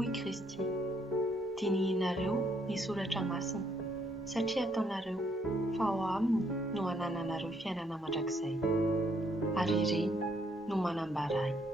Hoy Kristy, dinihinareo ny soratra masina, satria ataonareo fa ao aminy no hanananareo fiainana mandrakizay, ary ireny no manambara ahy.